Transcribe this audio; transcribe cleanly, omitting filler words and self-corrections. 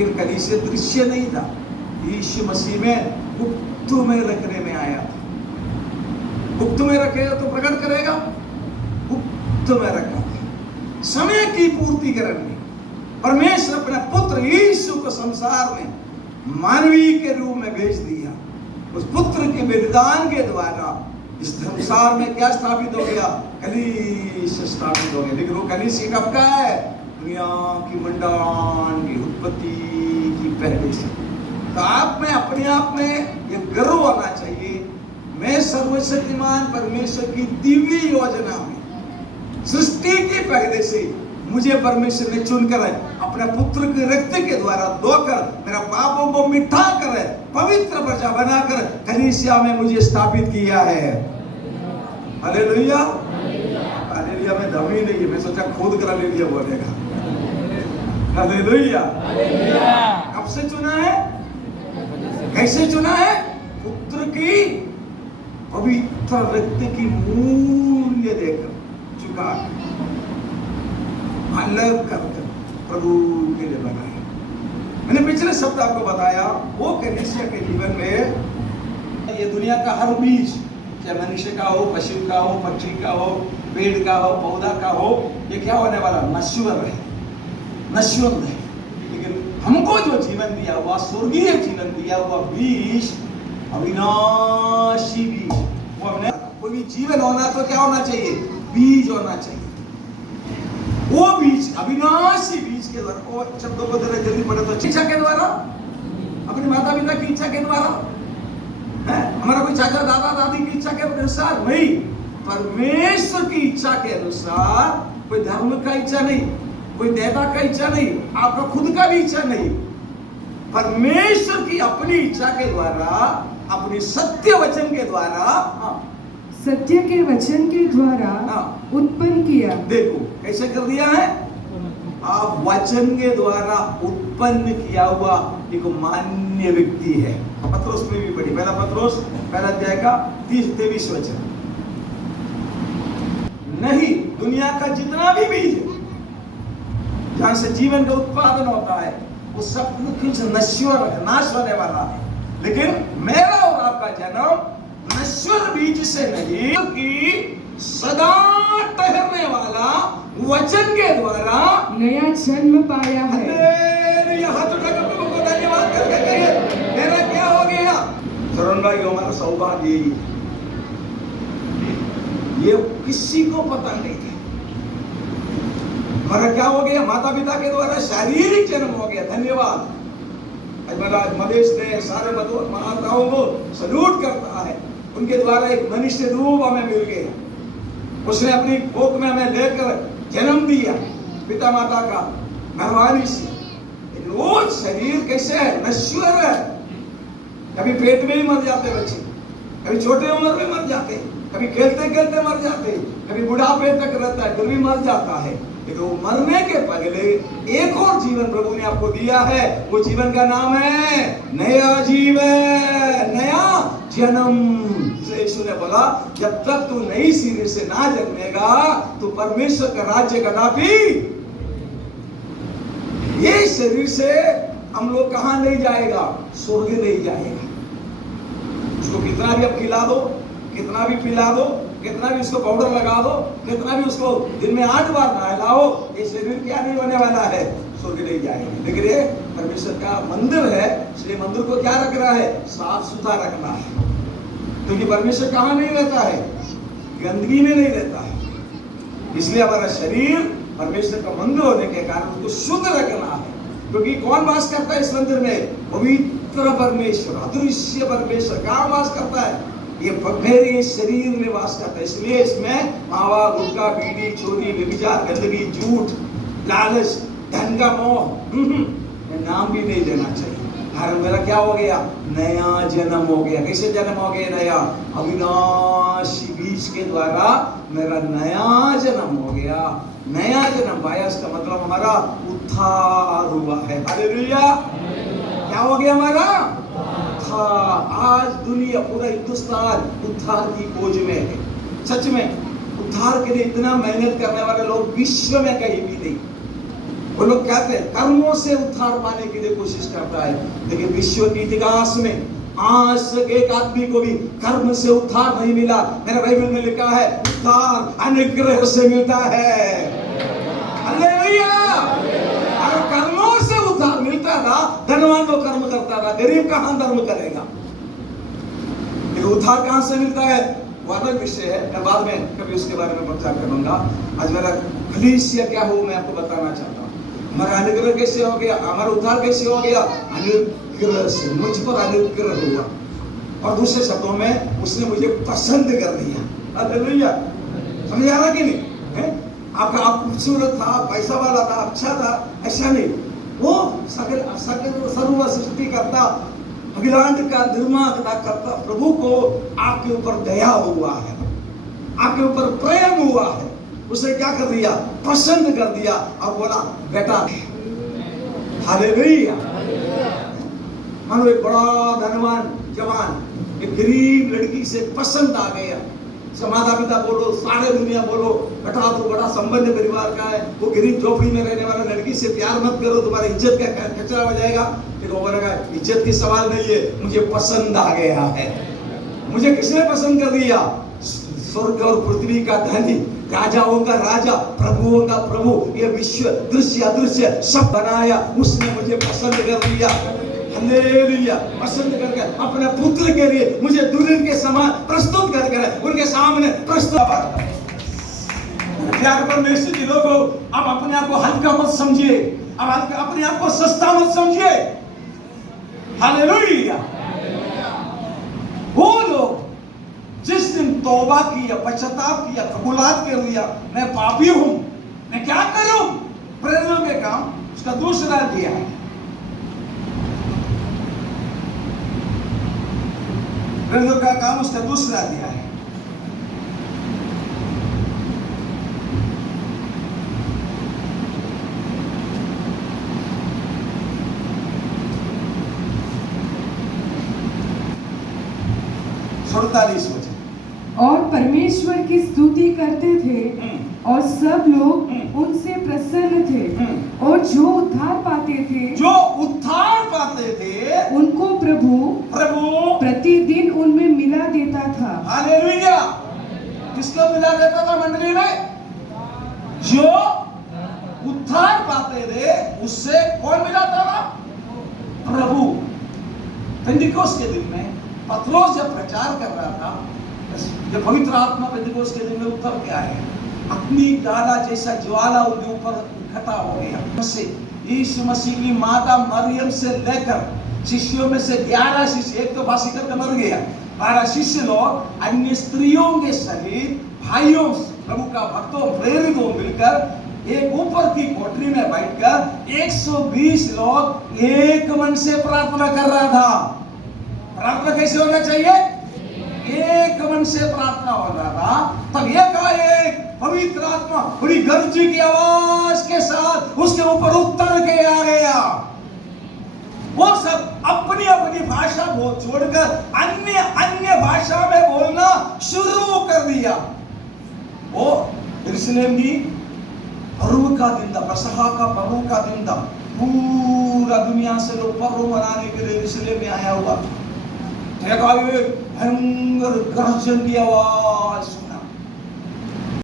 लेकिन कलीसिया दृश्य नहीं था, यीशु मसीह में गुप्त में रखने में आया था। गुप्त में रखेगा तो प्रकट करेगा, गुप्त में रखा था समय की पूर्ति करने में। परमेश्वर अपने पुत्र यीशु को संसार में मानवीय के रूप में भेज दिया। उस पुत्र के बलिदान के द्वारा इस संसार में क्या स्थापित हो गया? कलीसिया स्थापित हो गया। लेकिन वो कलीसिया कब का है? दुनिया की मंडान की उत्पत्ति की पहले से। तो आप में अपने आप में ये गर्व आना चाहिए, मैं सर्वशक्तिमान परमेश्वर की दिव्य योजना में सृष्टि के पहले से मुझे परमेश्वर ने चुनकर अपने पुत्र के रक्त के द्वारा धोकर मेरा पापों को मिटा कर पवित्र प्रजा बनाकर कलीसिया में मुझे स्थापित किया है। Hallelujah, hallelujah. में दम ही नहीं है, मैं सोचा खुद कर हालेलुया बोलेगा। हालेलुया। कब से चुना है? कैसे चुना है? पुत्र की पवित्र रक्त की मूल्य देकर, चुका अलग करके प्रभु के लिए बनाया। मैंने पिछले सप्ताह आपको बताया वो कलीसिया के जीवन में ये दुनिया का हर बीज, चाहे मनुष्य का हो, पशु का हो, पक्षी का हो, पेड़ का हो, पौधा का हो, ये क्या होने वाला? नश्वर है, नश्वर है। लेकिन हमको जो जीवन दिया हुआ, स्वर्गीय जीवन दिया हुआ बीज, अविनाशी बीज, वो हमने कोई भी जीवन होना तो क्या होना चाहिए? बीज होना चाहिए। वो बीज, अविनाशी बीज के द्वारा, वो शब्दों को जरा जल्दी पढ़े तो, इच्छा के द्वारा, अपने माता पिता की इच्छा के द्वारा है, हमारा कोई चाचा दादा दादी की इच्छा के अनुसार नहीं, परमेश्वर की इच्छा के अनुसार। कोई धर्म का इच्छा नहीं, कोई देवता का इच्छा नहीं, आपका खुद का भी इच्छा नहीं, परमेश्वर की अपनी इच्छा के द्वारा, अपनी सत्य वचन के द्वारा, सत्य के वचन के द्वारा उत्पन्न किया। देखो कैसे कर दिया है? आप वचन के द्वारा उत्पन्न किया हुआ एक मान्य व्यक्ति है। पत्रोस में भी पढ़ी, पहला पत्रोस पहला अध्याय का 30-23 वचन। नहीं, दुनिया का जितना भी बीज है जहां से जीवन का उत्पादन होता है, वो सब कुछ नश्वर, नाश होने वाला है। लेकिन मेरा और आपका जन्म नश्वर बीज से नहीं, कि सदा ठहरने वाला वचन के द्वारा नया जन्म पाया है। हाथ उठाकर प्रभु को धन्यवाद करके कहिए, मेरा क्या हो गया? तरुण भाई, हमारा सौभाग्य यही है, ये किसी को पता नहीं था। हमारा क्या हो गया? माता पिता के द्वारा शारीरिक जन्म हो गया। धन्यवाद। मदेश ने सारे माताओं को सल्यूट करता है, उनके द्वारा एक मनुष्य रूप हमें मिल गया। उसने अपनी कोख में हमें लेकर जन्म दिया, पिता माता का मेहरबानी से। लेकिन वो शरीर कैसे है? नश्वर है। कभी पेट में ही मर जाते बच्चे, कभी छोटे उम्र में मर जाते, कभी खेलते खेलते मर जाते, कभी बुढ़ापे तक रहता है, फिर भी मर जाता है। लेकिन वो मरने के पहले एक और जीवन प्रभु ने आपको दिया है। वो जीवन का नाम है नया जीवन, नया जन्म। यीशु ने बोला, जब तक तू नई सिरे से ना जन्मेगा तो परमेश्वर का राज्य कदापि। ये शरीर से हम लोग कहां नहीं जाएगा? स्वर्ग नहीं जाएगा। उसको कितना भी अब खिला दो, कितना भी पिला दो, कितना भी उसको पाउडर लगा दो, कितना भी उसको दिन में 8 बार नहलाओ, ये शरीर क्या नहीं होने वाला है? स्वर्ग नहीं जाएगा। लेकिन ये परमेश्वर का मंदिर है, इसलिए मंदिर को क्या रख रहा है? साफ सुथरा रखना है। क्योंकि परमेश्वर कहाँ नहीं रहता है? गंदगी में नहीं रहता है। इसलिए हमारा शरीर परमेश्वर का मंदिर होने के कारण उसको शुद्ध रखना है। क्योंकि कौन वास करता है इस मंदिर में? पवित्र परमेश्वर, अदृश्य परमेश्वर। कहाँ वास करता है? ये मेरे शरीर में वास करता है। इसलिए इसमें मावा, गुटखा, बीड़ी, चोरी, व्यभिचार, गंदगी, झूठ, लालच, धन का मोह, नाम भी नहीं लेना चाहिए। मेरा क्या हो गया? नया जन्म हो गया। कैसे जन्म हो गया? नया, अविनाशी बीज के द्वारा मेरा नया जन्म हो गया। नया जन्म पाया, इसका मतलब हमारा उद्धार हुआ है। हालेलुया। क्या हो गया हमारा? उद्धार। आज दुनिया, पूरा हिंदुस्तान उद्धार की खोज में है। सच में उद्धार के लिए इतना मेहनत करने वाले लोग विश्व में कहीं भी नहीं। वो लोग कहते हैं कर्मों से उद्धार पाने के लिए कोशिश करता है, लेकिन विश्व के इतिहास में आज तक एक आदमी को भी कर्म से उद्धार नहीं मिला। मेरे बाइबल में लिखा है उद्धार अनुग्रह से मिलता है। हालेलुया। अगर कर्मों से उद्धार मिलता था, धनवान तो कर्म करता था, गरीब कहां धर्म करेगा? उद्धार कहां से मिलता है वो अलग विषय है, मैं बाद में कभी उसके बारे में प्रचार करूंगा। आज मेरा कलीसिया क्या हो मैं आपको बताना चाहता हूँ। हमारा अनुग्रह कैसे हो गया, हमारा उद्धार कैसे हो गया? अनुग्रह से, मुझ पर अनुग्रह हुआ, और दूसरे शब्दों में उसने मुझे पसंद कर दिया। हालेलुया। समझ आ रहा कि नहीं? आपका आप खूबसूरत था, पैसा वाला था, अच्छा था, ऐसा नहीं। वो सर्व सृष्टि करता, अखिलांड का निर्माण करता प्रभु को आपके ऊपर दया हुआ है, आपके ऊपर प्रेम हुआ है। उसने क्या कर दिया? पसंद कर दिया और बोला बेटा। हालेलुया। मानो एक बड़ा धनवान जवान एक गरीब लड़की से पसंद आ गया। माता पिता बोलो, सारे दुनिया बोलो, बेटा तो बड़ा संबंध परिवार का है, वो गरीब झोपड़ी में रहने वाला लड़की से प्यार मत करो, तुम्हारी इज्जत का कचरा हो जाएगा। फिर वो बोलेगा इज्जत की सवाल नहीं है, मुझे पसंद आ गया है। मुझे किसने पसंद कर दिया? स्वर्ग और पृथ्वी का धनी, राजाओं का राजा, प्रभुओं का प्रभु, ये विश्व दृश्य अदृश्य सब बनाया, उसने मुझे पसंद कर दिया। हालेलुया। पसंद करके अपने पुत्र के लिए मुझे दुल्हन के समान प्रस्तुत करके उनके सामने प्रस्तुत। प्यार परमेश्वर के लोगों, आप अपने आप को हल्का मत समझिए, अब अपने आप को सस्ता मत समझिए। हालेलुया। वो लोग जिस दिन तौबा किया, पश्चाताप किया, कबूलात कर लिया, मैं पापी हूं, मैं क्या करूं? प्रेरणा के काम उसका दूसरा दिया है। प्रेरणा का काम उसका दूसरा दिया है। और परमेश्वर की स्तुति करते थे और सब लोग उनसे प्रसन्न थे, और जो उद्धार पाते थे उनको प्रभु प्रतिदिन उनमें मिला देता था। हालेलुया। किसको मिला देता था मंडली में? जो उद्धार पाते थे उससे कौन मिलाता था? प्रभु। पेंटिकोस्ट के दिन में पत्रोस जब प्रचार कर रहा था, जब पवित्र आत्मा पेंटिकोस्ट के दिन में उतर के आए, अग्नि ज्वाला जैसा ज्वाला उनके ऊपर इकट्ठा हो गया। यीशु मसीह की माता मरियम से लेकर शिष्यों में से 11 शिष्य, एक तो फांसी करके मर गया, 12 शिष्य लोग अन्य स्त्रियों के सहित भाइयों, प्रभु का भक्तों, प्रेरितों मिलकर एक ऊपर की कोठरी में बैठकर 120 लोग एक मन से प्रार्थना कर रहा था। प्रार्थना कैसे होना चाहिए? एक मन से प्रार्थना हो रहा था। तब एक पवित्र आत्मा बड़ी गर्जी की आवाज के साथ उसके ऊपर उतर के आ गया। वो सब अपनी अपनी भाषा छोड़कर अन्य भाषा में बोलना शुरू कर दिया। वो यरूशलेम की पर्व का दिन था, पसहा का पर्व का दिन था। पूरा दुनिया से लोग पर्व मनाने के लिए यरूशलेम में आया हुआ। भयंकर गर्जन की आवाज